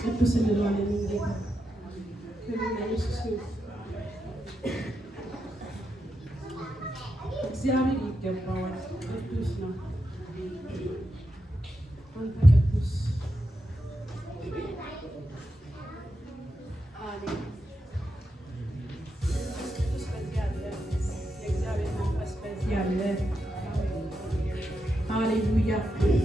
ቅዱስ እንለዋለን ጌታ ክብር ለኢየሱስ ይሁን። አንተ ቅዱስ አሜን። መንፈስ ቅዱስ በዚህ አለ። የእግዚአብሔር መንፈስ በዚህ አለ። ሃሌሉያ ቅዱስ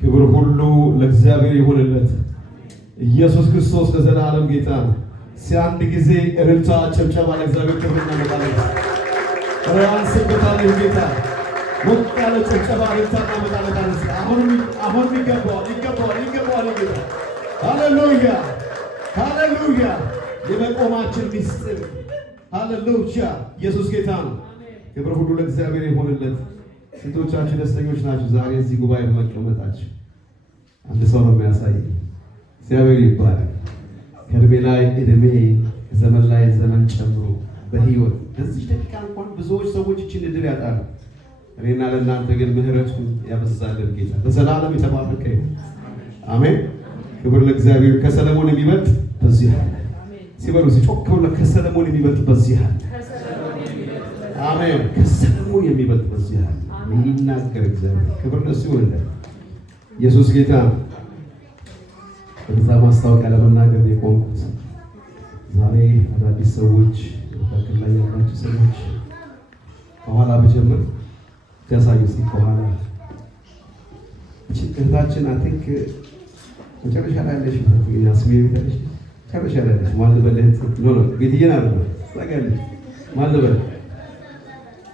ክብር ሁሉ ለእግዚአብሔር ይሁንለት። ኢየሱስ ክርስቶስ ለዘላለም ጌታ ነው። አንድ ጊዜ እልልታ ጭብጨባ ለእግዚአብሔር ክብር እናመጣለን። አንስበታለን ጌታ ሞቅ ያለ ጭብጨባ እልልታ እናመጣለን። አሁን ይገባዋል ጌታ። ሃሌሉያ ሃሌሉያ። የመቆማችን ሚስጥር ሃሌሉያ። ኢየሱስ ጌታ ነው። ክብር ሁሉ ለእግዚአብሔር ይሁንለት። ስንቶቻችሁ ደስተኞች ናችሁ ዛሬ እዚህ ጉባኤ በመቀመጣችሁ? አንድ ሰው ነው የሚያሳይ። እግዚአብሔር ይባላል። ከእድሜ ላይ እድሜ ከዘመን ላይ ዘመን ጨምሮ በህይወት በዚህ ደቂቃ እንኳን ብዙዎች ሰዎች ይችን እድል ያጣሉ። እኔና ለእናንተ ግን ምህረቱን ያበዛልን ጌታ በዘላለም የተባረከ ይሁን። አሜን። ክብር ለእግዚአብሔር። ከሰለሞን የሚበልጥ በዚህ አለ። ሲበሉ ሲጮክ ብሎ ከሰለሞን የሚበልጥ በዚህ አለ። አሜን። ከሰለሞን የሚበልጥ በዚህ አለ። ይናገር እግዚአብሔር። ክብር ለእሱ ይሁንለት። ኢየሱስ ጌታ። በዛ ማስታወቂያ ለመናገር የቆምኩት ዛሬ አዳዲስ ሰዎች መካከል ላይ ያላችሁ ሰዎች ከኋላ በጀምር ያሳዩ። እስኪ ከኋላ እህታችን አትንክ መጨረሻ ላይ ያለሽ ያስሜ ቤታለሽ መጨረሻ ላይ ያለሽ ማን ልበልህ? ኖ ቤትዬን አለ ዛጋለሽ ማን ልበል?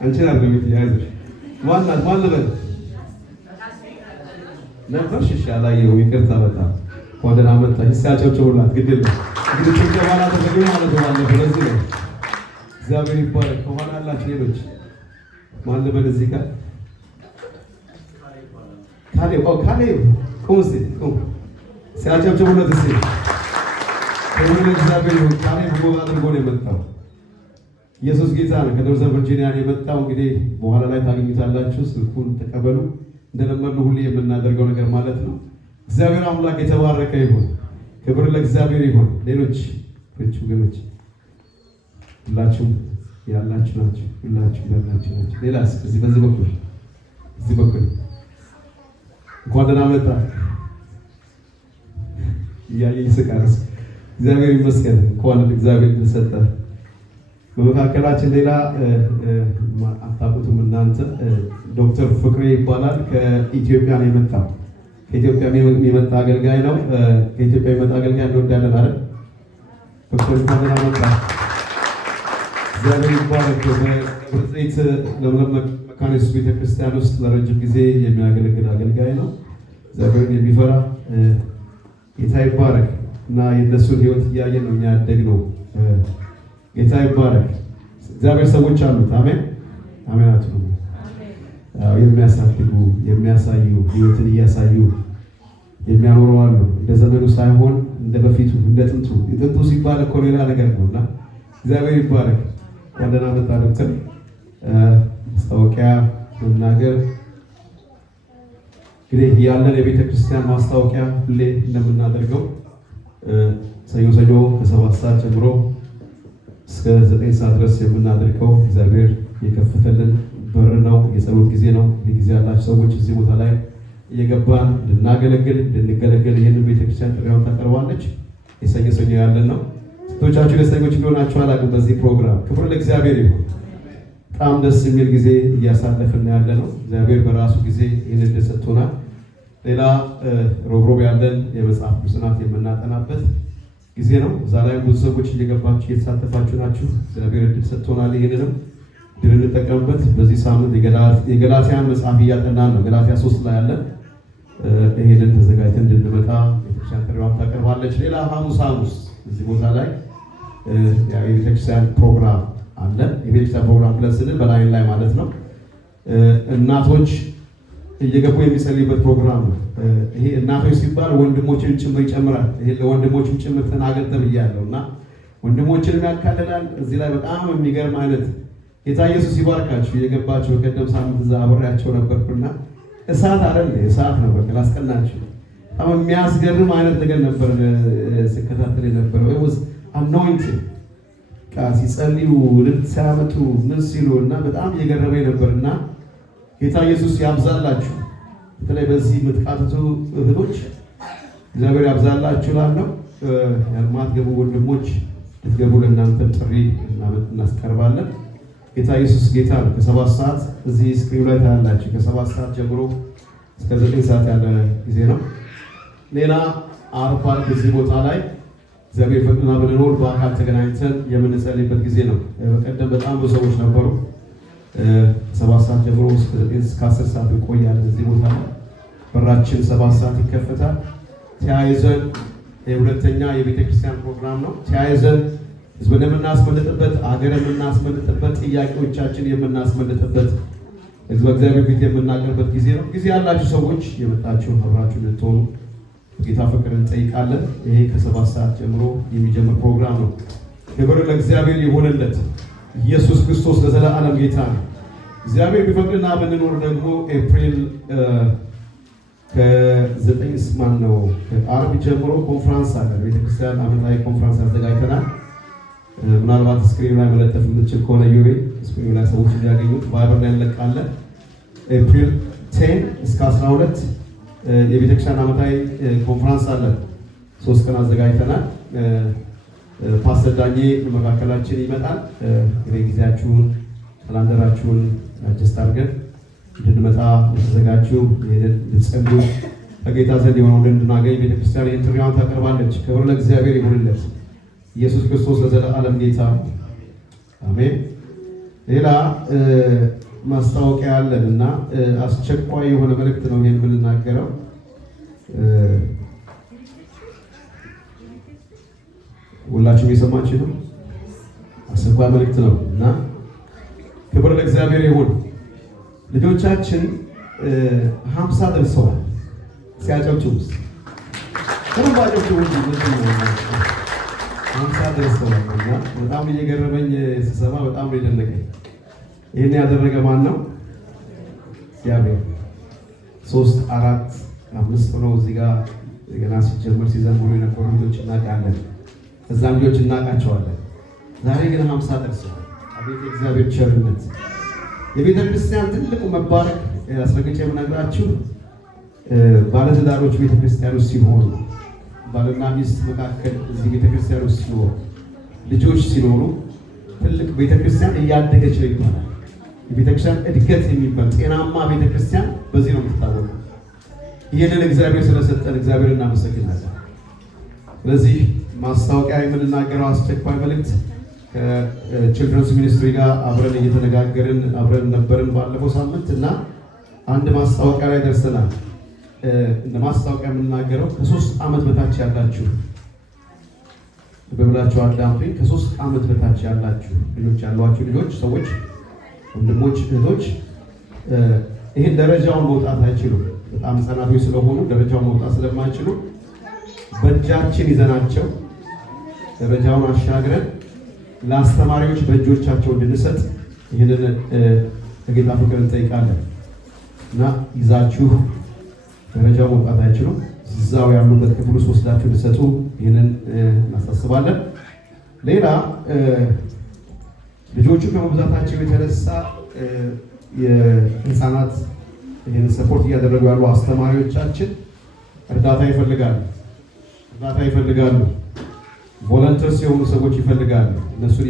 አንቺን አርገ ቤት ያይዘሽ ዋናት ማን ልበል ነበርሽ? እሺ አላየሁም፣ ይቅርታ በጣም ወደና መጣሽ። ሲያጨብጭቡላት ግድ የለም እንግዲህ ጭብጨባላ ተገኘ ማለት ነው። ስለዚህ ነው እግዚአብሔር ይባረክ። ከኋላ ያላችሁ ሌሎች ማን ልበል እዚህ ጋር ካሌብ ቁም እስኪ ቁም ሲያጨብጭቡለት እስኪ ክብር ለእግዚአብሔር ይሁን። ካሌብ ጎብ አድርጎ ነው የመጣው። ኢየሱስ ጌታ ነው። ከኖርዘርን ቨርጂኒያ ነው የመጣው። እንግዲህ በኋላ ላይ ታገኙታላችሁ። ስልኩን ተቀበሉ። እንደለመድነው ሁሌ የምናደርገው ነገር ማለት ነው። እግዚአብሔር አምላክ የተባረከ ይሁን። ክብር ለእግዚአብሔር ይሁን። ሌሎች ወገኖች ሁላችሁም ያላችሁ ናችሁ። ሁላችሁም ያላችሁ ናችሁ። ሌላስ በዚህ በኩል እንኳን ደህና መጣ እያየ ይስቃል። እግዚአብሔር ይመስገን። እንኳን እግዚአብሔር ተሰጠ። በመካከላችን ሌላ አታውቁትም እናንተ። ዶክተር ፍቅሬ ይባላል። ከኢትዮጵያ ነው የመጣው። ከኢትዮጵያ የሚመጣ አገልጋይ ነው። ከኢትዮጵያ የሚመጣ አገልጋይ እንወዳለን አይደል? ዶክተር እንኳን ደህና መጣ። እግዚአብሔር ይባረክ። በዘይት ለምለም መካነ ኢየሱስ ቤተክርስቲያን ውስጥ ለረጅም ጊዜ የሚያገለግል አገልጋይ ነው። እግዚአብሔርን የሚፈራ ጌታ ይባረክ እና የእነሱን ሕይወት እያየን ነው እኛ ያደግነው። ጌታ ይባረክ። እግዚአብሔር ሰዎች አሉት። አሜን አሜን አትሉ? የሚያሳድጉ የሚያሳዩ ሕይወትን እያሳዩ የሚያኖሩ አሉ። እንደ ዘመኑ ሳይሆን እንደ በፊቱ እንደ ጥንቱ። የጥንቱ ሲባል እኮ ሌላ ነገር ነው እና እግዚአብሔር ይባረክ። ወደና መጣ ዶክተር ማስታወቂያ መናገር እንግዲህ ያለን የቤተ ክርስቲያን ማስታወቂያ ሁሌ እንደምናደርገው ሰኞ ከ7 ሰዓት ጀምሮ እስከ 9 ሰዓት ድረስ የምናደርገው እግዚአብሔር የከፈተልን በር ነው። የጸሎት ጊዜ ነው። ጊዜ ያላችሁ ሰዎች እዚህ ቦታ ላይ እየገባን እንድንገለገል ይህንን ቤተክርስቲያን ጥሪውን ታቀርባለች። የሰኞ ያለን ነው። ስቶቻችሁ ደስተኞች እንደሆናችሁ አላውቅም። በዚህ ፕሮግራም ክብር ለእግዚአብሔር ይሁን። በጣም ደስ የሚል ጊዜ እያሳለፍን ያለ ነው። እግዚአብሔር በራሱ ጊዜ ይህንን ሰጥቶናል። ሌላ ሮብሮብ ያለን የመጽሐፍ ቅዱስ ጥናት የምናጠናበት ጊዜ ነው። እዛ ላይ ብዙ ሰዎች እየገባችሁ እየተሳተፋችሁ ናችሁ። እግዚአብሔር እድል ሰጥቶናል። ይህንንም ድል እንጠቀምበት። በዚህ ሳምንት የገላትያን መጽሐፍ እያጠናን ነው። ገላትያ 3 ላይ ያለን ይሄንን ተዘጋጅተን እንድንመጣ ቤተክርስቲያን ጥሪዋን ታቀርባለች። ሌላ ሐሙስ እዚህ ቦታ ላይ የቤተክርስቲያን ፕሮግራም አለ። የቤተክርስቲያን ፕሮግራም ብለን ስንል በላይን ላይ ማለት ነው። እናቶች እየገቡ የሚጸልዩበት ፕሮግራም ነው። ይሄ እናቶች ሲባል ወንድሞችን ጭምር ይጨምራል። ይሄ ለወንድሞችም ጭምር ተናገር ተብያለሁ እና ወንድሞችንም ያካልላል። እዚህ ላይ በጣም የሚገርም አይነት ጌታ ኢየሱስ ይባርካችሁ። የገባችሁ በቀደም ሳምንት እዛ አብሬያቸው ነበርኩና እሳት አይደል? እሳት ነው። በቃ ላስቀናችሁ። በጣም የሚያስገርም አይነት ነገር ነበር ሲከታተል የነበረው። it was anointing ሲጸልዩ ልብስ ሲያመጡ ምን ሲሉ እና በጣም እየገረመኝ ነበርና ጌታ ኢየሱስ ያብዛላችሁ። በተለይ በዚህ የምትቃትቱ እህቶች እግዚአብሔር ያብዛላችሁ እላለሁ። ያልማትገቡ ወንድሞች ልትገቡ ለእናንተም ጥሪ እናስቀርባለን። ጌታ ኢየሱስ ጌታ ነው። ከ7 ሰዓት እዚህ ስክሪኑ ላይ ታያላችሁ። ከ7 ሰዓት ጀምሮ እስከ 9 ሰዓት ያለ ጊዜ ነው። ሌላ አርባል በዚህ ቦታ ላይ እግዚአብሔር ፈቅዶና ብንኖር በአካል ተገናኝተን የምንጸልይበት ጊዜ ነው። በቀደም በጣም ብዙ ሰዎች ነበሩ። 7 ሰዓት ጀምሮ እስከ 10 ሰዓት እንቆያለን። እዚህ ቦታ ላይ በራችን 7 ሰዓት ይከፈታል። ተያይዘን የሁለተኛ የቤተክርስቲያን ፕሮግራም ነው። ተያይዘን ህዝብን የምናስመልጥበት፣ አገር የምናስመልጥበት፣ ጥያቄዎቻችን የምናስመልጥበት፣ ህዝበ እግዚአብሔር ፊት የምናቀርበት ጊዜ ነው። ጊዜ ያላችሁ ሰዎች የመጣችሁ አብራችሁ ልትሆኑ ጌታ ፍቅር እንጠይቃለን። ይሄ ከ7 ሰዓት ጀምሮ የሚጀምር ፕሮግራም ነው። ክብር ለእግዚአብሔር ይሁንለት። ኢየሱስ ክርስቶስ ለዘላለም ጌታ ነው። እግዚአብሔር ቢፈቅድና ብንኖር ደግሞ ኤፕሪል ከአርብ ጀምሮ ኮንፍራንስ አለ። ቤተክርስቲያን ዓመታዊ ኮንፍራንስ አዘጋጅተናል። ምናልባት ስክሪኑ ላይ መለጠፍ የምትችል ከሆነ ዩቤ ስክሪኑ ላይ ሰዎች እንዲያገኙት ባይበር ላይ እንለቃለን። ኤፕሪል 10 እስከ 12 የቤተክርስቲያን ዓመታዊ ኮንፍራንስ አለን። 3 ቀን አዘጋጅተናል። ፓስተር ዳኜ በመካከላችን ይመጣል። እንግዲህ ጊዜያችሁን ካላንደራችሁን አጀስት አድርገን እንድንመጣ የተዘጋጁ ልትጸልዩ ከጌታ ዘንድ የሆነውን እንድናገኝ ቤተክርስቲያን ይህን ጥሪዋን ታቀርባለች። ክብር ለእግዚአብሔር ይሁንለት። ኢየሱስ ክርስቶስ ለዘላለም ጌታ አሜን። ሌላ ማስታወቂያ አለን እና አስቸኳይ የሆነ መልእክት ነው ይሄን የምንናገረው። ሁላችሁም የሰማችሁ ነው። አስቸኳይ መልእክት ነው እና ክብር ለእግዚአብሔር ይሁን። ልጆቻችን 50 ደርሰዋል። ሲያጨብጭቡስ ከሩባጮቹ ሁሉ 50 ደርሰዋል። እና በጣም እየገረመኝ ስሰማ በጣም የደነቀኝ ይህን ያደረገ ማን ነው? እግዚአብሔር። 3 4 5 ሆነው እዚህ ጋር ገና ሲጀመር ሲዘምሩ የነበሩ ልጆች እናውቃለን። እዛም ልጆች እናውቃቸዋለን። ዛሬ ግን 50 ደርሰዋል። አቤት የእግዚአብሔር ቸርነት! የቤተ ክርስቲያን ትልቁ መባረክ አስረግጬ የምነግራችሁ ባለትዳሮች ቤተ ክርስቲያን ውስጥ ሲሆኑ፣ ባልና ሚስት መካከል እዚህ ቤተ ክርስቲያን ውስጥ ሲኖሩ፣ ልጆች ሲኖሩ ትልቅ ቤተ ክርስቲያን እያደገች ነው ይባላል። የቤተ ክርስቲያን እድገት የሚባል ጤናማ ቤተ ክርስቲያን በዚህ ነው የምትታወቀው። ይህንን እግዚአብሔር ስለሰጠን እግዚአብሔር እናመሰግናለን። ስለዚህ ማስታወቂያ የምንናገረው አስቸኳይ መልእክት ከችልድረንስ ሚኒስትሪ ጋር አብረን እየተነጋገርን አብረን ነበርን ባለፈው ሳምንት እና አንድ ማስታወቂያ ላይ ደርሰናል። እንደ ማስታወቂያ የምንናገረው ከ3 ዓመት በታች ያላችሁ በብላችሁ አዳምጡኝ። ከ3 ዓመት በታች ያላችሁ ልጆች ያሏችሁ ልጆች ሰዎች፣ ወንድሞች፣ እህቶች ይሄን ደረጃውን መውጣት አይችሉም። በጣም ህፃናቶች ስለሆኑ ደረጃውን መውጣት ስለማይችሉ በእጃችን ይዘናቸው ደረጃውን አሻግረን ለአስተማሪዎች በእጆቻቸው እንድንሰጥ ይህንን ከጌታ ፍቅር እንጠይቃለን እና ይዛችሁ ደረጃው መውጣት አይችሉም። እዛው ያሉበት ክፍል ውስጥ ወስዳችሁ እንድትሰጡ ይህንን እናሳስባለን። ሌላ ልጆቹ ከመብዛታቸው የተነሳ የህፃናት ይህንን ሰፖርት እያደረጉ ያሉ አስተማሪዎቻችን እርዳታ ይፈልጋሉ። ቮለንተርስ የሆኑ ሰዎች ይፈልጋሉ። እነሱን